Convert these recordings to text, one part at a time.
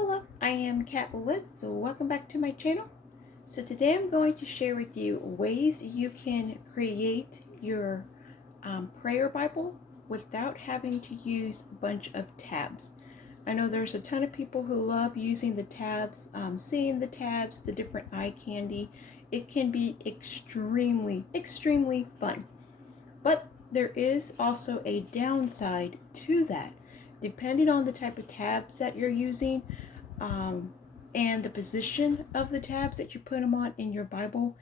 Hello, I am Kat Woods. Welcome back to my channel. So today I'm going to share with you ways you can create your prayer Bible without having to use a bunch of tabs. I know there's a ton of people who love using the tabs, seeing the tabs, the different eye candy. It can be extremely fun. But there is also a downside to that. Depending on the type of tabs that you're using, um, and the position of the tabs that you put them on in your Bible,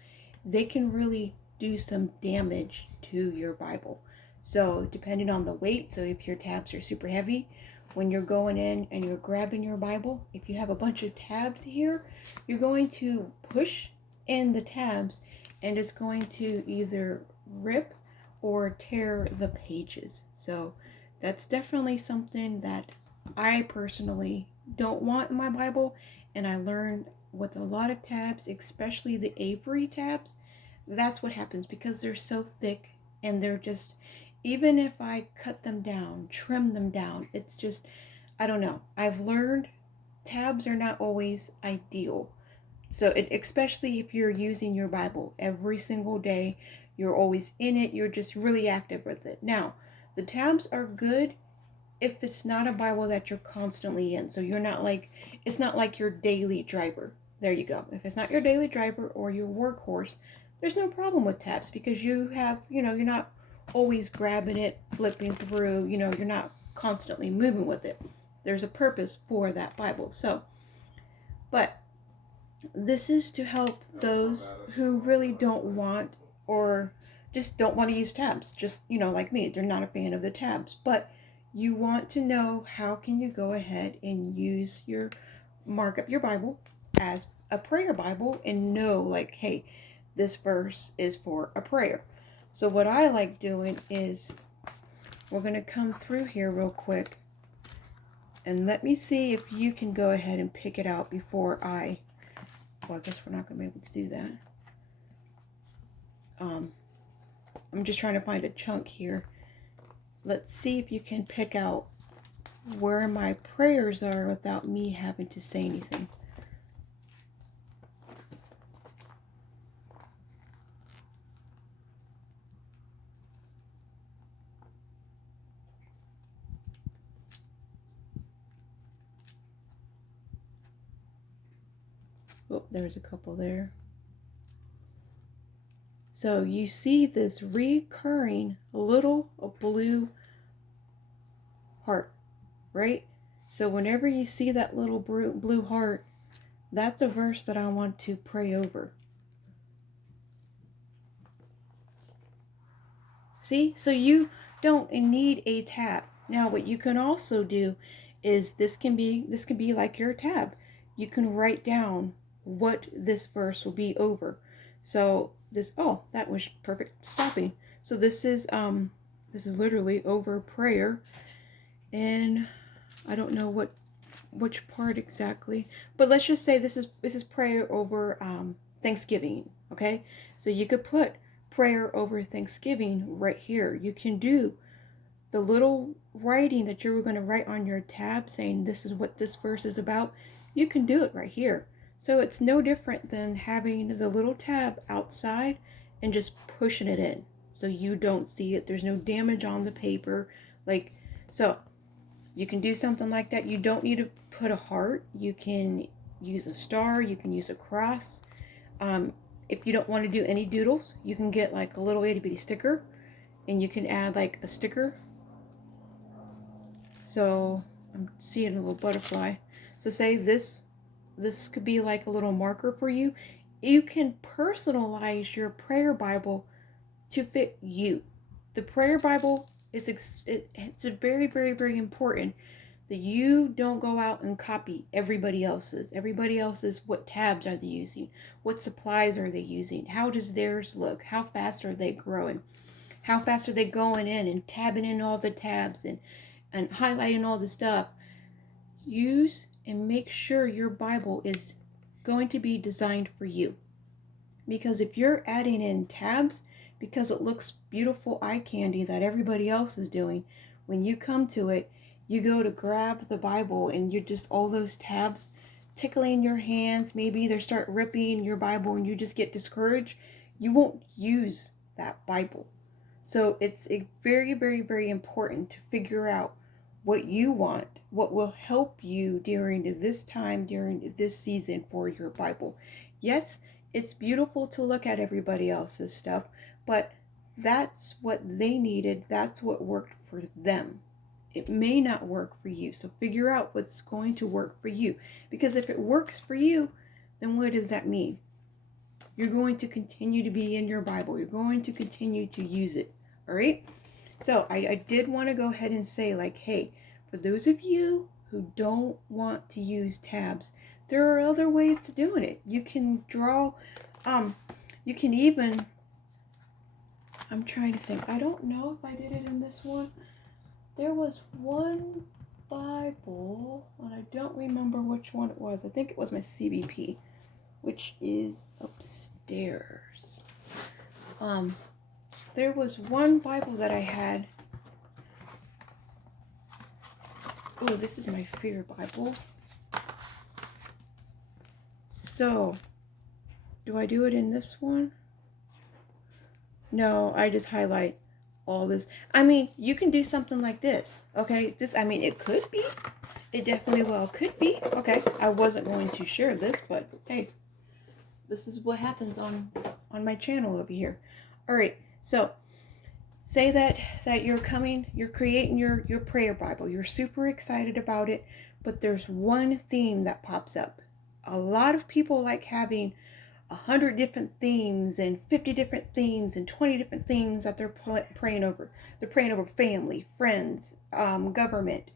they can really do some damage to your Bible. So, depending on the weight, so if your tabs are super heavy, when you're going in and you're grabbing your Bible, if you have a bunch of tabs here, you're going to push in the tabs and it's going to either rip or tear the pages. So, that's definitely something that I personally don't want in my Bible, and I learned with a lot of tabs, especially the Avery tabs, that's what happens because they're so thick and they're just, even if I cut them down, trim them down, it's just, I don't know. I've learned tabs are not always ideal. So, especially if you're using your Bible every single day, you're always in it, you're just really active with it. Now, the tabs are good if it's not a Bible that you're constantly in. So you're not like, it's not like your daily driver. There you go. If it's not your daily driver or your workhorse, there's no problem with tabs because you have, you're not always grabbing it, flipping through, you're not constantly moving with it. There's a purpose for that Bible. So, but this is to help those who really don't want or just don't want to use tabs. Just, like me, they're not a fan of the tabs. But you want to know how can you go ahead and use your mark up your Bible as a prayer Bible and know like, hey, this verse is for a prayer. So what I like doing is we're going to come through here real quick and let me see if you can go ahead and pick it out before well, I guess we're not going to be able to do that. I'm just trying to find a chunk here. Let's see if you can pick out where my prayers are without me having to say anything. Oh, there's a couple there. So you see this recurring little blue heart, right? So whenever you see that little blue heart, that's a verse that I want to pray over. See? So you don't need a tab. Now what you can also do is this can be like your tab. You can write down what this verse will be over. So that was perfect stopping. So this is literally over prayer, and I don't know which part exactly, but let's just say this is prayer over Thanksgiving, okay? So you could put prayer over Thanksgiving right here. You can do the little writing that you were going to write on your tab saying this is what this verse is about. You can do it right here. So it's no different than having the little tab outside and just pushing it in so you don't see it. There's no damage on the paper. So you can do something like that. You don't need to put a heart. You can use a star. You can use a cross. Um, if you don't want to do any doodles, you can get like a little itty bitty sticker and you can add like a sticker. So I'm seeing a little butterfly. So say this could be like a little marker for you. You can personalize your prayer Bible to fit you. The prayer Bible is it's a very important that you don't go out and copy everybody else's. Everybody else's, what tabs are they using? What supplies are they using? How does theirs look? How fast are they growing? How fast are they going in and tabbing in all the tabs and highlighting all the stuff? Use and make sure your Bible is going to be designed for you. Because if you're adding in tabs because it looks beautiful eye candy that everybody else is doing, when you come to it, you go to grab the Bible and you just, all those tabs tickling your hands, maybe they start ripping your Bible and you just get discouraged, you won't use that Bible. So it's very, very, very important to figure out what you want, what will help you during this time, during this season for your Bible. Yes, it's beautiful to look at everybody else's stuff, but that's what they needed. That's what worked for them. It may not work for you. So figure out what's going to work for you. Because if it works for you, then what does that mean? You're going to continue to be in your Bible. You're going to continue to use it. All right? So I did want to go ahead and say, like, hey, for those of you who don't want to use tabs, there are other ways to doing it. You can draw, you can even, I'm trying to think. I don't know if I did it in this one. There was one Bible, and I don't remember which one it was. I think it was my CBP, which is upstairs. There was one Bible that I had. Oh, this is my fear Bible. So, do I do it in this one? No, I just highlight all this. I mean, you can do something like this, okay? This, I mean, it could be. It definitely well could be. Okay, I wasn't going to share this, but hey, this is what happens on my channel over here. All right, so say that you're creating your prayer Bible. You're super excited about it, but there's one theme that pops up. A lot of people like having 100 different themes and 50 different themes and 20 different things that they're praying over. They're praying over family, friends, government.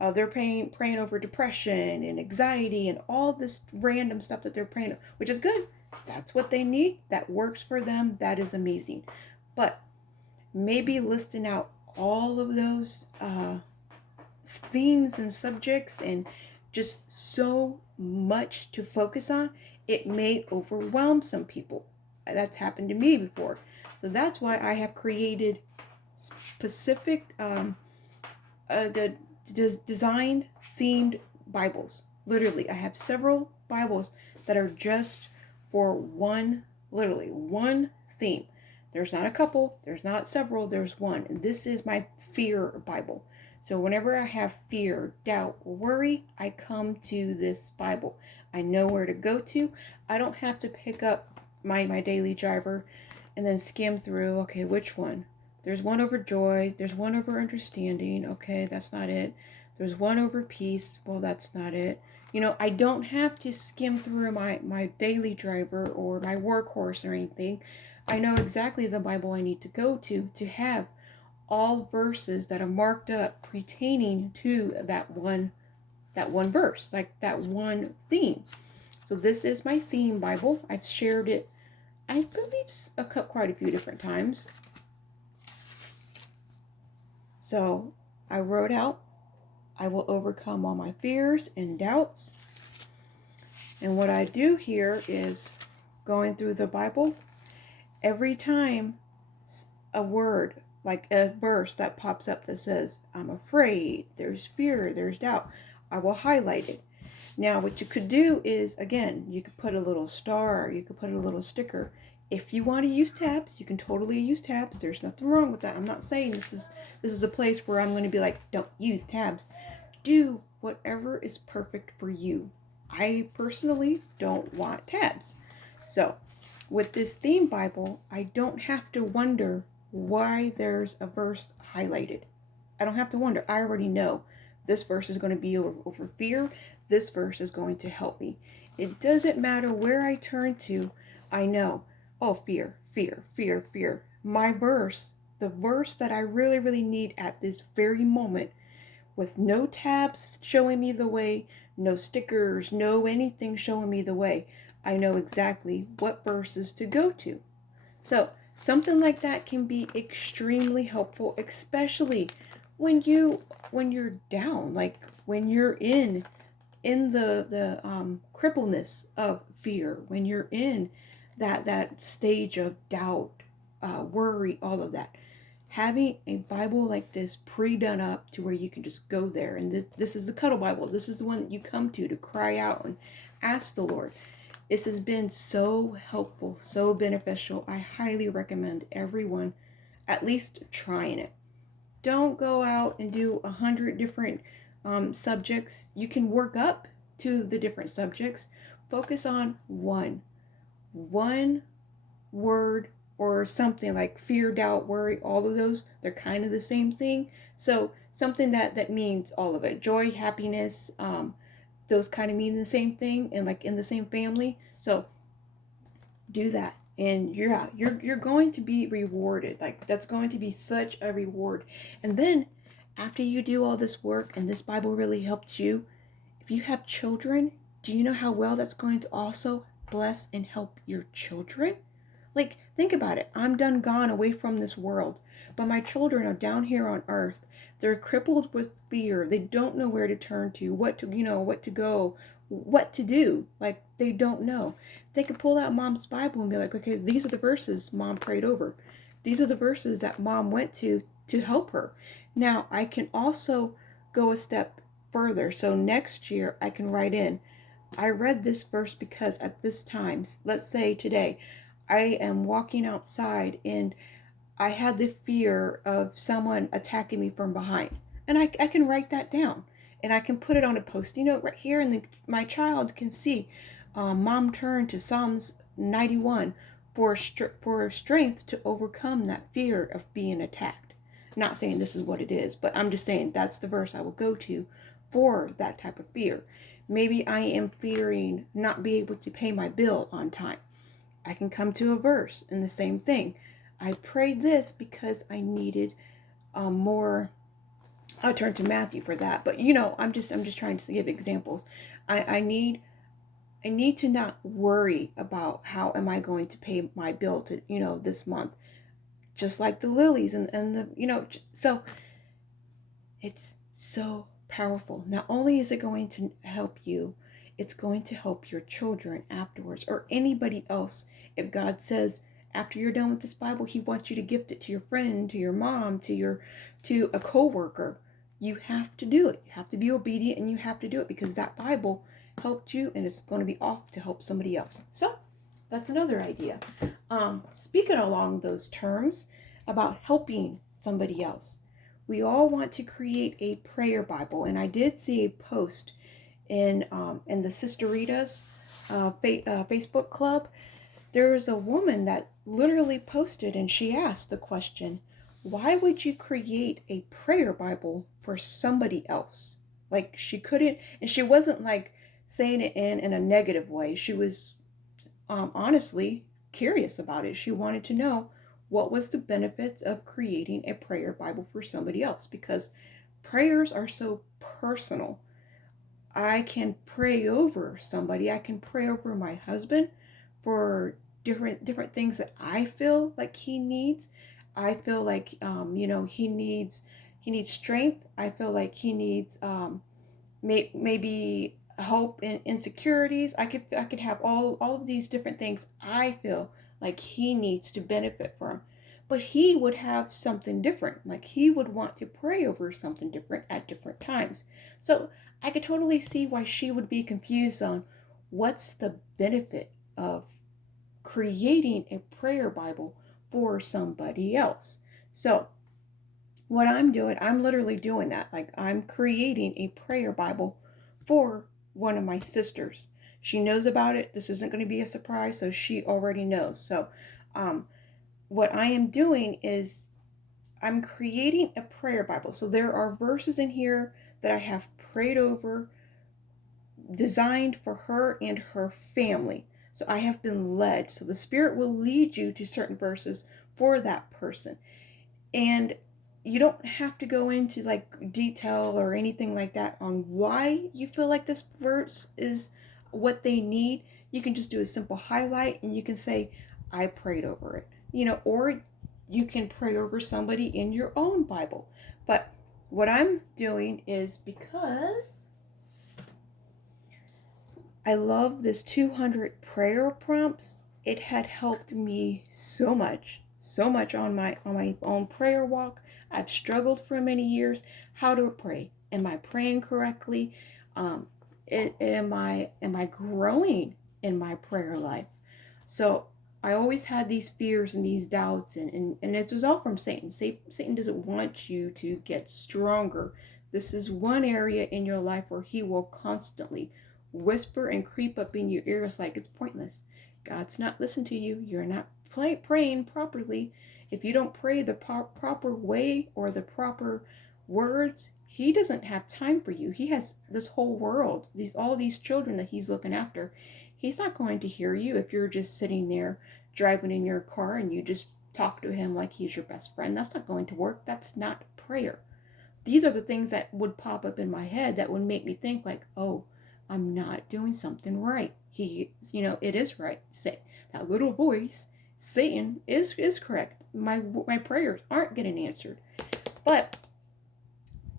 They're praying over depression and anxiety and all this random stuff that they're praying, which is good. That's what they need. That works for them. That is amazing. But maybe listing out all of those themes and subjects and just so much to focus on, it may overwhelm some people. That's happened to me before. So that's why I have created specific designed themed Bibles. Literally, I have several Bibles that are just for one theme. There's not a couple, there's not several, there's one. And this is my fear Bible. So whenever I have fear, doubt, or worry, I come to this Bible. I know where to go to. I don't have to pick up my daily driver and then skim through, okay, which one? There's one over joy. There's one over understanding. Okay, that's not it. There's one over peace. Well, that's not it. You know, I don't have to skim through my daily driver or my workhorse or anything. I know exactly the Bible I need to go to have all verses that are marked up pertaining to that one verse, like that one theme. So this is my theme Bible. I've shared it, I believe, quite a few different times. So I wrote out, I will overcome all my fears and doubts. And what I do here is going through the Bible, every time a word, like a verse that pops up that says, I'm afraid, there's fear, there's doubt, I will highlight it. Now, what you could do is, again, you could put a little star, you could put a little sticker. If you want to use tabs, you can totally use tabs. There's nothing wrong with that. I'm not saying this is a place where I'm going to be like, don't use tabs. Do whatever is perfect for you. I personally don't want tabs. So, with this theme Bible, I don't have to wonder why there's a verse highlighted. I don't have to wonder. I already know this verse is going to be over fear. This verse is going to help me. It doesn't matter where I turn to. I know, oh, fear, fear, fear, fear. My verse, the verse that I really, really need at this very moment, with no tabs showing me the way, no stickers, no anything showing me the way, I know exactly what verses to go to. So something like that can be extremely helpful, especially when you're down, like when you're in the crippleness of fear, when you're in that stage of doubt, worry, all of that. having a Bible like this pre-done up to where you can just go there, and this is the cuddle Bible. This is the one that you come to cry out and ask the Lord. This has been so helpful, so beneficial. I highly recommend everyone at least trying it. Don't go out and do 100 different subjects. You can work up to the different subjects. Focus on one word or something like fear, doubt, worry. All of those, they're kind of the same thing. So something that means all of it. Joy, happiness, those kind of mean the same thing and like in the same family. So do that, and you're going to be rewarded. Like that's going to be such a reward. And then after you do all this work and this Bible really helped you, if you have children, do you know how well that's going to also bless and help your children? Like, think about it. I'm done gone away from this world, but my children are down here on earth. They're crippled with fear. They don't know where to turn to, what to go, what to do. Like, they don't know. They could pull out mom's Bible and be like, okay, these are the verses mom prayed over. These are the verses that mom went to help her. Now, I can also go a step further. So next year, I can write in, I read this verse because at this time, let's say today, I am walking outside and I had the fear of someone attacking me from behind. And I can write that down and I can put it on a post-it note right here, and my child can see mom turned to Psalms 91 for strength to overcome that fear of being attacked. Not saying this is what it is, but I'm just saying that's the verse I will go to for that type of fear. Maybe I am fearing not being able to pay my bill on time. I can come to a verse and the same thing. I prayed this because I needed more. I'll turn to Matthew for that, but I'm just trying to give examples. I need to not worry about how am I going to pay my bill to this month, just like the lilies and the so it's so powerful. Not only is it going to help you, it's going to help your children afterwards or anybody else. If God says after you're done with this Bible, he wants you to gift it to your friend, to your mom, to a coworker, you have to do it. You have to be obedient and you have to do it because that Bible helped you and it's going to be off to help somebody else. So that's another idea. Speaking along those terms about helping somebody else, we all want to create a prayer Bible, and I did see a post in the Sisteritas Facebook club. There was a woman that literally posted, and she asked the question, "Why would you create a prayer Bible for somebody else?" Like she couldn't, and she wasn't like saying it in a negative way. She was honestly curious about it. She wanted to know what was the benefits of creating a prayer Bible for somebody else because prayers are so personal. I can pray over somebody. I can pray over my husband for different things that I feel like he needs. I feel like he needs strength. I feel like he needs maybe hope and insecurities. I could have all of these different things I feel like he needs to benefit from. But he would have something different. Like he would want to pray over something different at different times. So I could totally see why she would be confused on what's the benefit of creating a prayer Bible for somebody else. So what I'm doing, I'm literally doing that. Like I'm creating a prayer Bible for one of my sisters. She knows about it. This isn't going to be a surprise, so she already knows. So, um, what I am doing is I'm creating a prayer Bible. So there are verses in here that I have prayed over, designed for her and her family. So I have been led. So the Spirit will lead you to certain verses for that person. And you don't have to go into like detail or anything like that on why you feel like this verse is what they need. You can just do a simple highlight and you can say, I prayed over it, or you can pray over somebody in your own Bible. But what I'm doing is because I love this 200 prayer prompts, it had helped me so much, so much on my own prayer walk. I've struggled for many years how to pray. Am I praying correctly? Um, am I growing in my prayer life? So I always had these fears and these doubts, and it was all from Satan. Satan doesn't want you to get stronger. This is one area in your life where he will constantly whisper and creep up in your ears like it's pointless. God's not listening to you. You're not praying properly. If you don't pray the proper way or the proper words, he doesn't have time for you. He has this whole world, all these children that he's looking after. He's not going to hear you if you're just sitting there driving in your car and you just talk to him like he's your best friend. That's not going to work. That's not prayer. These are the things that would pop up in my head that would make me think like, oh, I'm not doing something right. It is right. Say that little voice, Satan is correct. My prayers aren't getting answered. But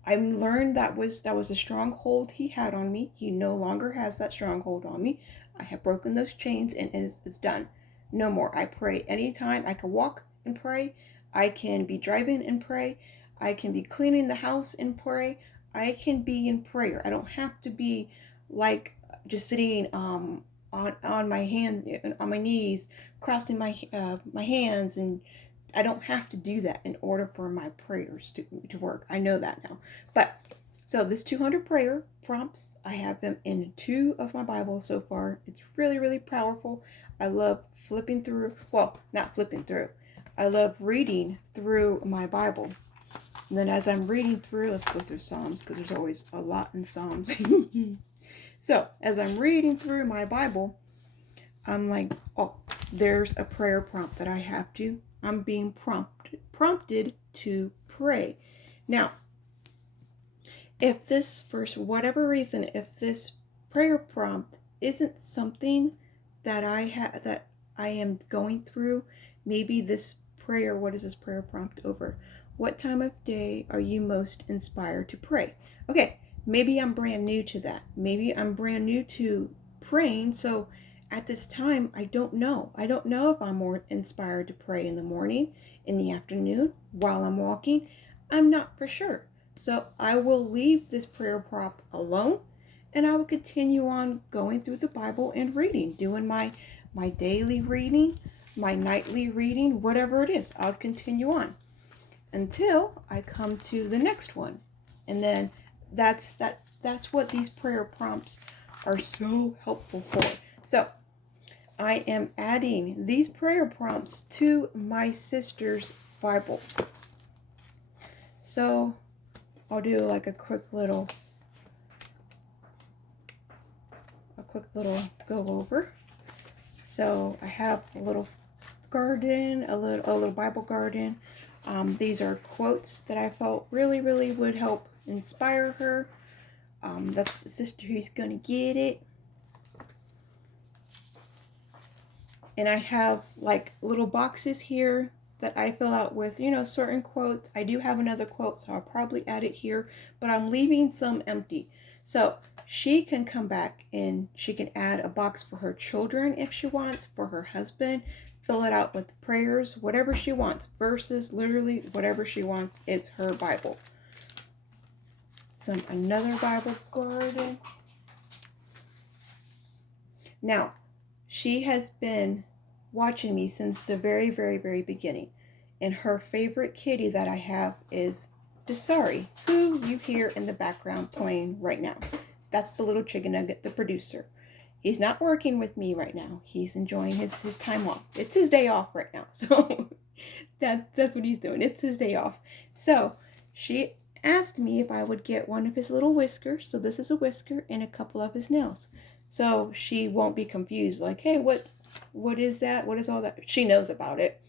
I learned that was a stronghold he had on me. He no longer has that stronghold on me. I have broken those chains and it's done. No more. I pray anytime. I can walk and pray. I can be driving and pray. I can be cleaning the house and pray. I can be in prayer. I don't have to be like just sitting on my hand on my knees, crossing my hands, and I don't have to do that in order for my prayers to work. I know that now. But so this 200 prayer prompts, I have them in 2 of my Bibles so far. It's really, really powerful. I love flipping through, well, not flipping through. I love reading through my Bible. And then as I'm reading through, let's go through Psalms because there's always a lot in Psalms. So as I'm reading through my Bible, I'm like, oh, there's a prayer prompt that I have to. I'm being prompted to pray. Now, if this, for whatever reason, if this prayer prompt isn't something that I am going through, maybe this prayer, what is this prayer prompt over? What time of day are you most inspired to pray? Okay, maybe I'm brand new to that. Maybe I'm brand new to praying, so at this time, I don't know. I don't know if I'm more inspired to pray in the morning, in the afternoon, while I'm walking. I'm not for sure. So I will leave this prayer prompt alone, and I will continue on going through the Bible and reading, doing my daily reading, my nightly reading, whatever it is. I'll continue on until I come to the next one. And then that's what these prayer prompts are so helpful for. So I am adding these prayer prompts to my sister's Bible. So I'll do like a quick little go over. So I have a little garden, a little Bible garden. These are quotes that I felt really, really would help inspire her. That's the sister who's gonna get it. And I have like little boxes here that I fill out with, certain quotes. I do have another quote, so I'll probably add it here, but I'm leaving some empty. So she can come back and she can add a box for her children if she wants, for her husband, fill it out with prayers, whatever she wants, verses, literally whatever she wants. It's her Bible. Another Bible garden. Now, she has been watching me since the very, very, very beginning. And her favorite kitty that I have is Desari, who you hear in the background playing right now. That's the little chicken nugget, the producer. He's not working with me right now. He's enjoying his time off. It's his day off right now. So that's what he's doing. It's his day off. So she asked me if I would get one of his little whiskers. So this is a whisker and a couple of his nails. So she won't be confused like, hey, what is that? What is all that? She knows about it.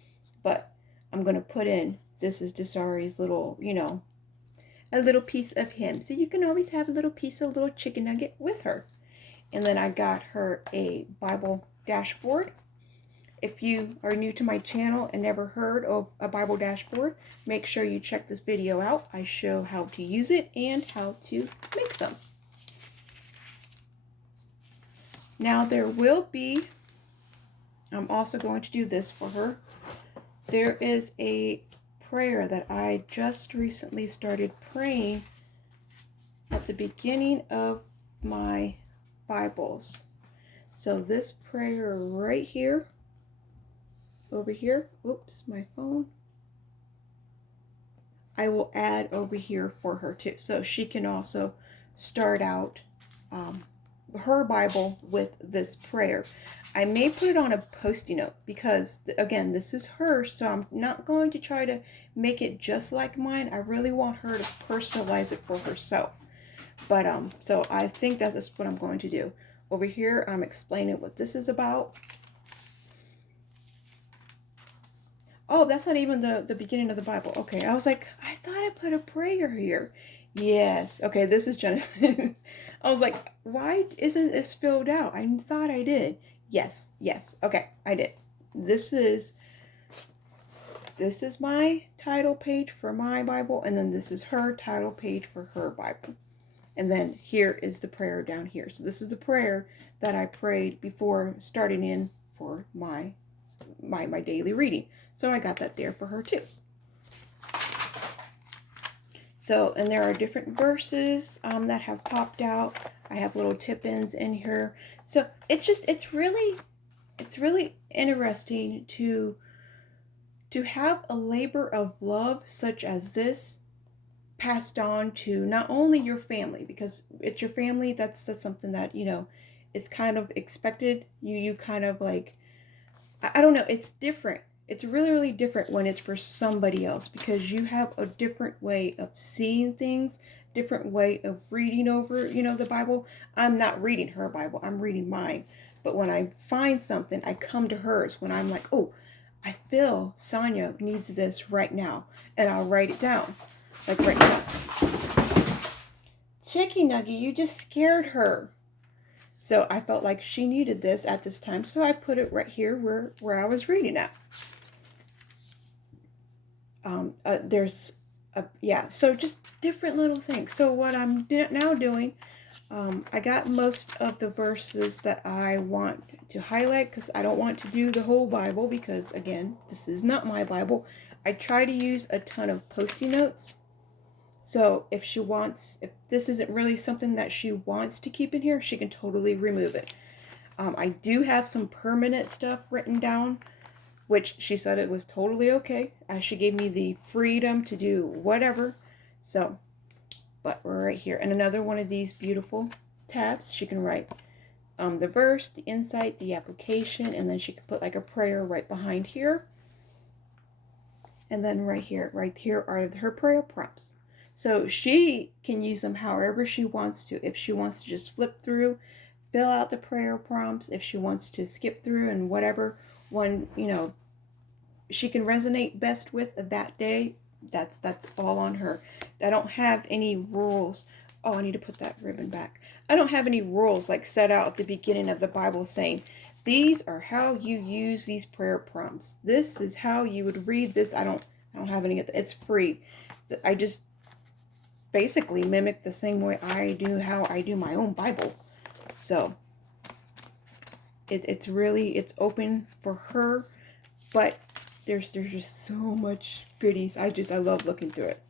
But I'm going to put in, this is Desari's little, a little piece of him. So you can always have a little piece of little chicken nugget with her. And then I got her a Bible dashboard. If you are new to my channel and never heard of a Bible dashboard, make sure you check this video out. I show how to use it and how to make them. Now there will be, I'm also going to do this for her. there is a prayer that I just recently started praying at the beginning of my Bibles. So this prayer right here, over here, oops, my phone, I will add over here for her too. So she can also start out her Bible with this prayer. I may put it on a post-it note because, again, this is her, so I'm not going to try to make it just like mine. I really want her to personalize it for herself. But so I think that's what I'm going to do. Over here, I'm explaining what this is about. Oh, that's not even the beginning of the Bible. Okay, I was like, I thought I put a prayer here. Yes. Okay, this is Genesis. I was like, why isn't this filled out? I thought I did. Yes, yes. Okay, I did. This is my title page for my Bible, and then this is her title page for her Bible. And then here is the prayer down here. So this is the prayer that I prayed before starting in for my daily reading. So I got that there for her too. So, and there are different verses that have popped out. I have little tip-ins in here. So it's really interesting to have a labor of love such as this passed on to not only your family, because it's your family, that's something that, you know, it's kind of expected. You kind of like, I don't know, it's different. It's really, really different when it's for somebody else because you have a different way of seeing things, different way of reading over, you know, the Bible. I'm not reading her Bible, I'm reading mine. But when I find something, I come to hers when I'm like, oh, I feel Sonia needs this right now. And I'll write it down. Like right now. Chicky Nugget, you just scared her. So I felt like she needed this at this time. So I put it right here where I was reading at. So just different little things. So what I'm now doing, I got most of the verses that I want to highlight because I don't want to do the whole Bible because, again, this is not my Bible. I try to use a ton of Post-it notes. So if this isn't really something that she wants to keep in here, she can totally remove it. I do have some permanent stuff written down, which she said it was totally okay. She gave me the freedom to do whatever. So, but we're right here. And another one of these beautiful tabs, she can write the verse, the insight, the application, and then she could put like a prayer right behind here. And then right here are her prayer prompts. So she can use them however she wants to. If she wants to just flip through, fill out the prayer prompts. If she wants to skip through and whatever one, you know, she can resonate best with that day, that's all on her. I don't have any rules. Oh, I need to put that ribbon back. I don't have any rules like set out at the beginning of the Bible saying, these are how you use these prayer prompts. This is how you would read this. I don't have any of that. It's free. I just basically mimic the same way how I do my own Bible. So it's open for her, but there's just so much goodies. I love looking through it,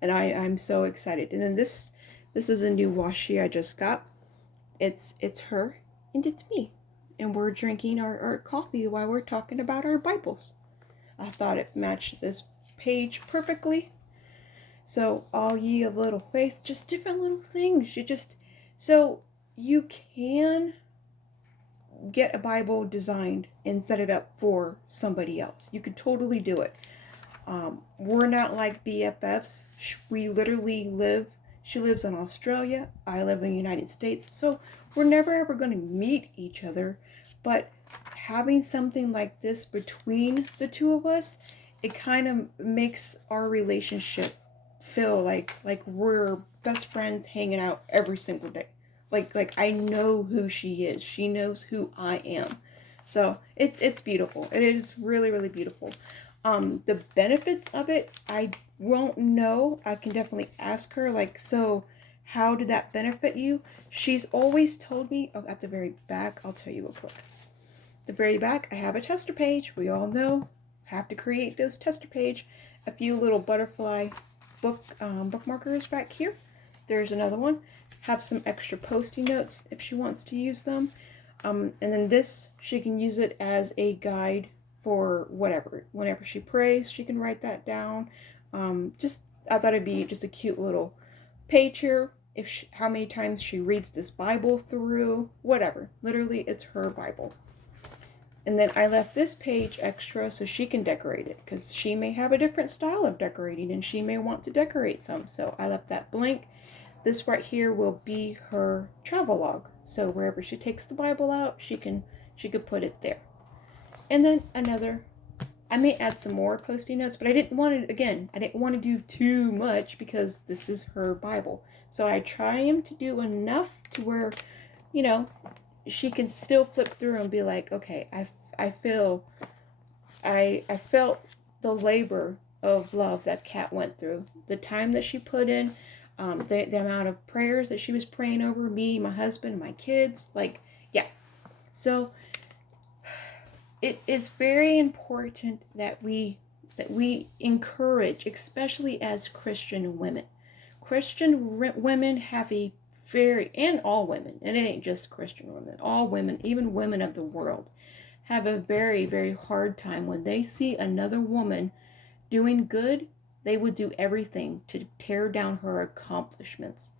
and I'm so excited. And then this is a new washi I just got. It's her and it's me, and we're drinking our coffee while we're talking about our Bibles. I thought it matched this page perfectly. So all ye of little faith, just different little things. So you can get a Bible designed and set it up for somebody else. You could totally do it. We're not like BFFs. We literally she lives in Australia, I live in the United States, so we're never ever going to meet each other, but having something like this between the two of us, it kind of makes our relationship feel like we're best friends hanging out every single day. Like I know who she is. She knows who I am. So it's beautiful. It is really, really beautiful. The benefits of it, I won't know. I can definitely ask her, like, so how did that benefit you? She's always told me, oh, at the very back, I'll tell you real quick. At the very back, I have a tester page. We all know have to create those tester page. A few little butterfly bookmarkers back here. There's another one. Have some extra post-it notes if she wants to use them. And then this, she can use it as a guide for whatever. Whenever she prays, she can write that down. I thought it'd be just a cute little page here. How many times she reads this Bible through, whatever. Literally, it's her Bible. And then I left this page extra so she can decorate it, because she may have a different style of decorating and she may want to decorate some. So I left that blank. This right here will be her travel log. So wherever she takes the Bible out, she could put it there. And then I may add some more post-it notes, but I didn't want to do too much because this is her Bible. So I try to do enough to where, she can still flip through and be like, okay, I felt the labor of love that Kat went through, the time that she put in, the amount of prayers that she was praying over me, my husband, my kids, yeah. So it is very important that we encourage, especially as Christian women. Christian women have and all women, and it ain't just Christian women, all women, even women of the world, have a very, very hard time when they see another woman doing good. They would do everything to tear down her accomplishments.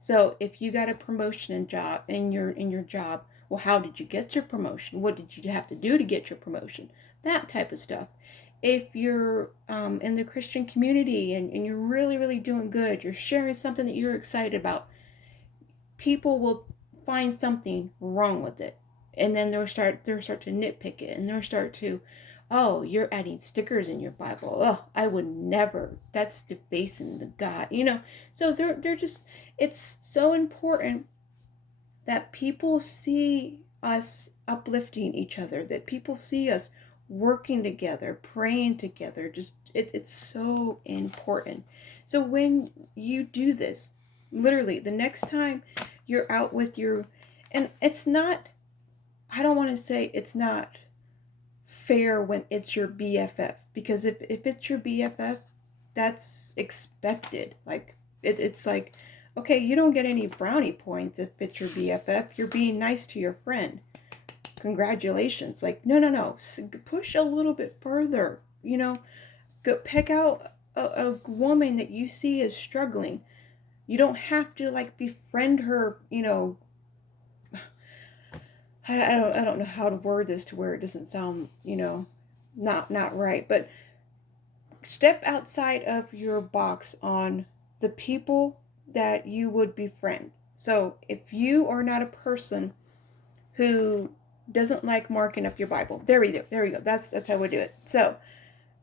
So if you got a promotion in your job, well, how did you get your promotion? What did you have to do to get your promotion? That type of stuff. If you're in the Christian community and you're really, really doing good, you're sharing something that you're excited about, people will find something wrong with it. And then they'll start to nitpick it, and they'll start to, oh, you're adding stickers in your Bible. Oh, I would never. That's defacing the God, So they're just, it's so important that people see us uplifting each other, that people see us working together, praying together. Just it's so important. So when you do this, literally the next time you're out with and it's not, I don't want to say it's not fair when it's your BFF, because if it's your BFF, that's expected. It's like, okay, you don't get any brownie points if it's your BFF. You're being nice to your friend. Congratulations. No. Push a little bit further. Go pick out a woman that you see is struggling. You don't have to befriend her. I don't know how to word this to where it doesn't sound not right, but step outside of your box on the people that you would befriend. So if you are not a person who doesn't like marking up your Bible, there we go. That's how we do it. So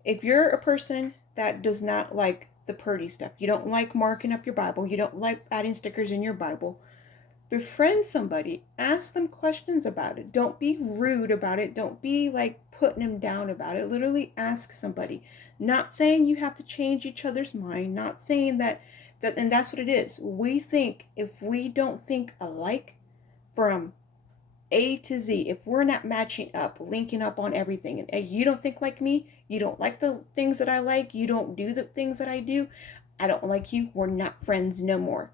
if you're a person that does not like the purdy stuff, you don't like marking up your Bible, you don't like adding stickers in your Bible, befriend somebody. Ask them questions about it. Don't be rude about it. Don't be putting them down about it. Literally ask somebody. Not saying you have to change each other's mind. Not saying that and that's what it is. We think, if we don't think alike from A to Z, if we're not matching up, linking up on everything, and you don't think like me, you don't like the things that I like, you don't do the things that I do, I don't like you, we're not friends no more.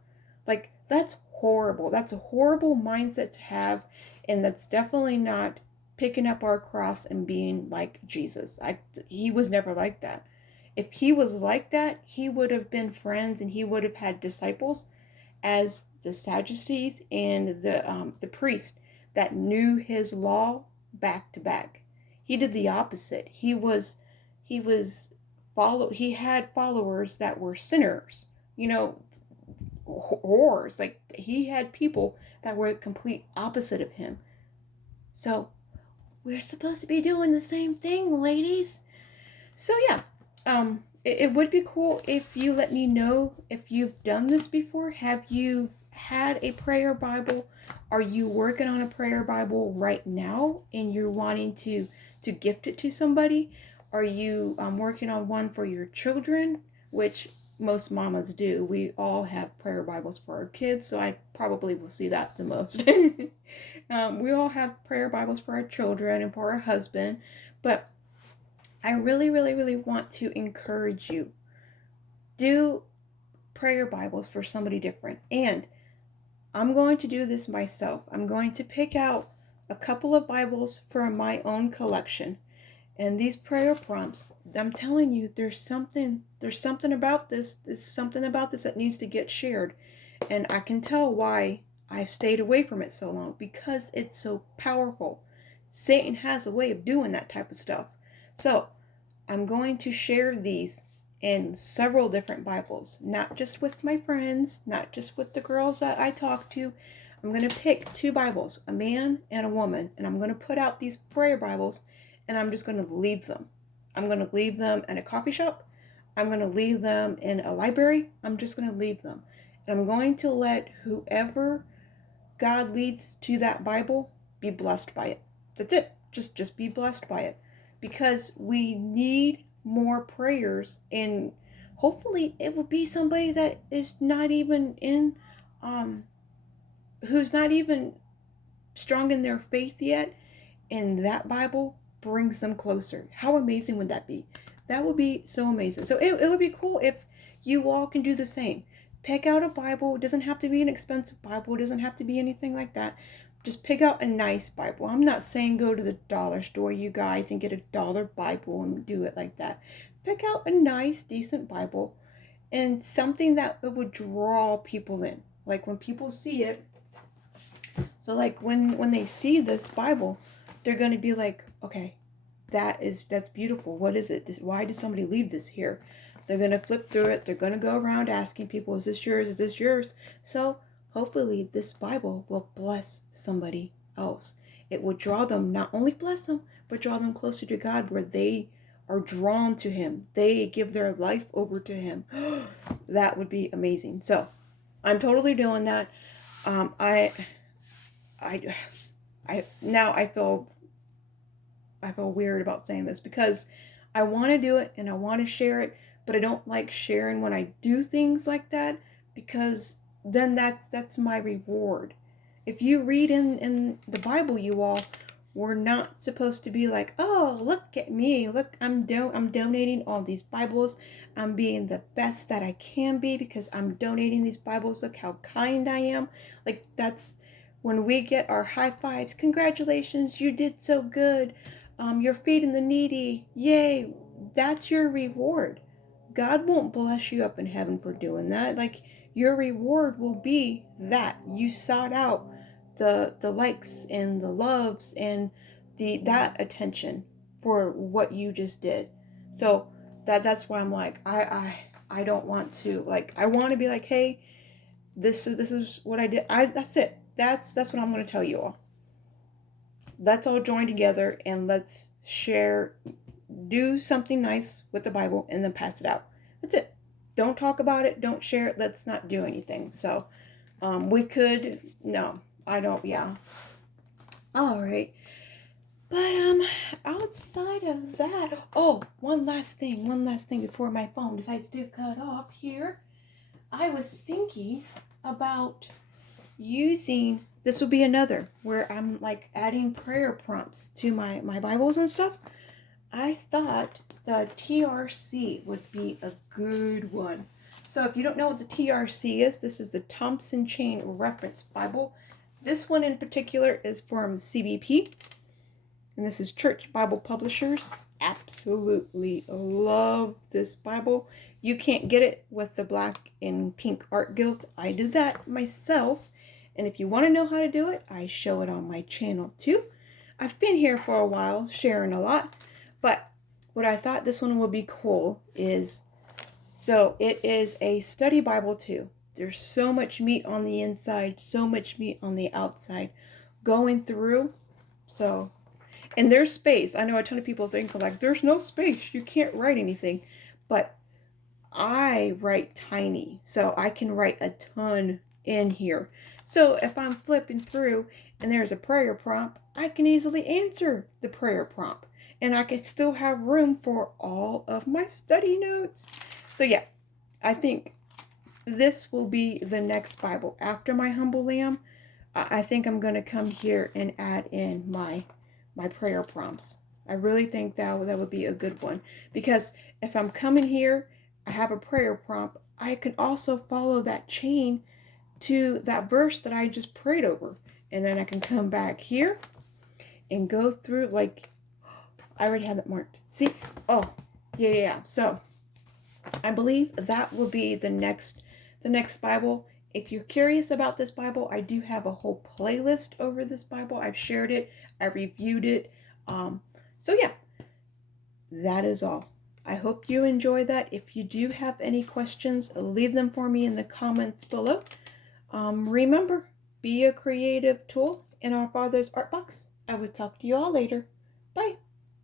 That's horrible. That's a horrible mindset to have, and that's definitely not picking up our cross and being like Jesus. He was never like that. If he was like that, he would have been friends and he would have had disciples as the Sadducees and the priest that knew his law back to back. He did the opposite. He had followers that were sinners, whores. He had people that were the complete opposite of him. So we're supposed to be doing the same thing, ladies. So yeah, it would be cool if you let me know if you've done this before. Have you had a prayer Bible? Are you working on a prayer Bible right now and you're wanting to gift it to somebody? Are you working on one for your children, which most mamas do? We all have prayer Bibles for our kids, so I probably will see that the most. We all have prayer Bibles for our children and for our husband, but I really, really, really want to encourage you. Do prayer Bibles for somebody different. And I'm going to do this myself. I'm going to pick out a couple of Bibles for my own collection. And these prayer prompts, I'm telling you, there's something about this. There's something about this that needs to get shared. And I can tell why I've stayed away from it so long, because it's so powerful. Satan has a way of doing that type of stuff. So I'm going to share these in several different Bibles, not just with my friends, not just with the girls that I talk to. I'm going to pick two Bibles, a man and a woman, and I'm going to put out these prayer Bibles, and I'm just going to leave them. I'm going to leave them in a coffee shop. I'm going to leave them in a library. I'm just going to leave them. And I'm going to let whoever God leads to that Bible be blessed by it. That's it. Just be blessed by it. Because we need more prayers, and hopefully it will be somebody that is not even in who's not even strong in their faith yet, and that Bible brings them closer. How amazing would that be? That would be so amazing. So it would be cool if you all can do the same. Pick out a Bible. It doesn't have to be an expensive Bible. It doesn't have to be anything like that. Just pick out a nice Bible. I'm not saying go to the dollar store, you guys, and get a dollar Bible and do it like that. Pick out a nice, decent Bible, and something that it would draw people in. Like when people see it, so like when they see this Bible, they're going to be like, okay, that's beautiful. What is it? Why did somebody leave this here? They're going to flip through it. They're going to go around asking people, is this yours? Is this yours? So hopefully this Bible will bless somebody else. It will draw them, not only bless them, but draw them closer to God, where they are drawn to him. They give their life over to him. That would be amazing. So I'm totally doing that. Um, I, I, now I feel weird about saying this, because I want to do it and I want to share it, but I don't like sharing when I do things like that, because then that's my reward. If you read in the Bible, you all, we're not supposed to be like, oh, look at me, look, I'm donating all these Bibles. I'm being the best that I can be because I'm donating these Bibles. Look how kind I am. Like, that's when we get our high fives. Congratulations, you did so good. You're feeding the needy. Yay. That's your reward. God won't bless you up in heaven for doing that. Like, your reward will be that you sought out the likes and the loves and that attention for what you just did. So that's why I'm like, I don't want to, like, I want to be like, hey, this is what I did. That's it. That's what I'm going to tell you all. Let's all join together and let's share, do something nice with the Bible, and then pass it out. That's it. Don't talk about it. Don't share it. Let's not do anything. So, we could, no, I don't, yeah. All right. But, outside of that, oh, one last thing before my phone decides to cut off here. I was thinking about using, this would be another where I'm like adding prayer prompts to my Bibles and stuff. I thought the TRC would be a good one. So if you don't know what the TRC is, this is the Thompson Chain Reference Bible. This one in particular is from CBP, and this is Church Bible Publishers. Absolutely love this Bible. You can't get it with the black and pink art guild. I did that myself. And if you want to know how to do it, I show it on my channel too. I've been here for a while, sharing a lot. But what I thought this one would be cool is, so it is a study Bible too. There's so much meat on the inside, so much meat on the outside going through. So, and there's space. I know a ton of people think like, there's no space, you can't write anything. But I write tiny, so I can write a ton in here. So if I'm flipping through and there's a prayer prompt, I can easily answer the prayer prompt. And I can still have room for all of my study notes. So yeah, I think this will be the next Bible. After my humble lamb, I think I'm going to come here and add in my prayer prompts. I really think that would be a good one, because if I'm coming here, I have a prayer prompt. I can also follow that chain to that verse that I just prayed over, and then I can come back here and go through. Like, I already have it marked. See? Oh, yeah. So I believe that will be the next Bible. If you're curious about this Bible, I do have a whole playlist over this Bible. I've shared it. I reviewed it. So yeah, that is all. I hope you enjoy that. If you do have any questions, leave them for me in the comments below. Remember, be a creative tool in our Father's art box. I will talk to you all later. Bye.